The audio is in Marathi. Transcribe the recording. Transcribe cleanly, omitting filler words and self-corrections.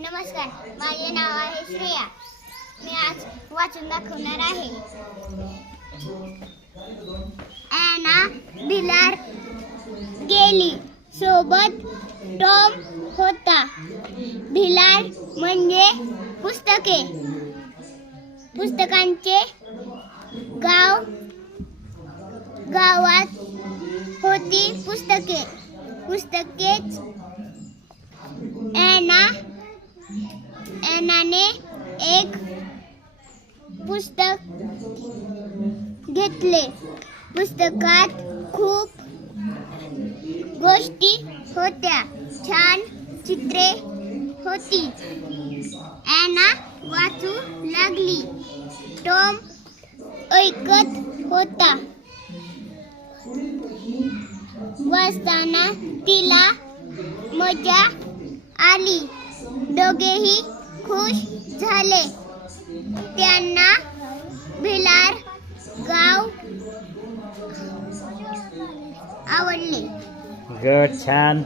नमस्कार, माझे नाव आहे श्रेया. मी आज वाचून दाखवणार आहे. ॲना भिलार गेली, सोबत टॉम होता. भिलार म्हणजे पुस्तके, पुस्तकांचे गाव. गावात होती पुस्तके, पुस्तकेच ॲनाने एक पुस्तक घेतले. पुस्तकात खूप गोष्टी होत्या, छान चित्रे होती. ॲना वाचू लागली. टॉम ऐकत होता. वाचताना तिला मजा आली. दोघेही खुश झाले. त्यांना भिलार गाव आवडले. गुड, छान.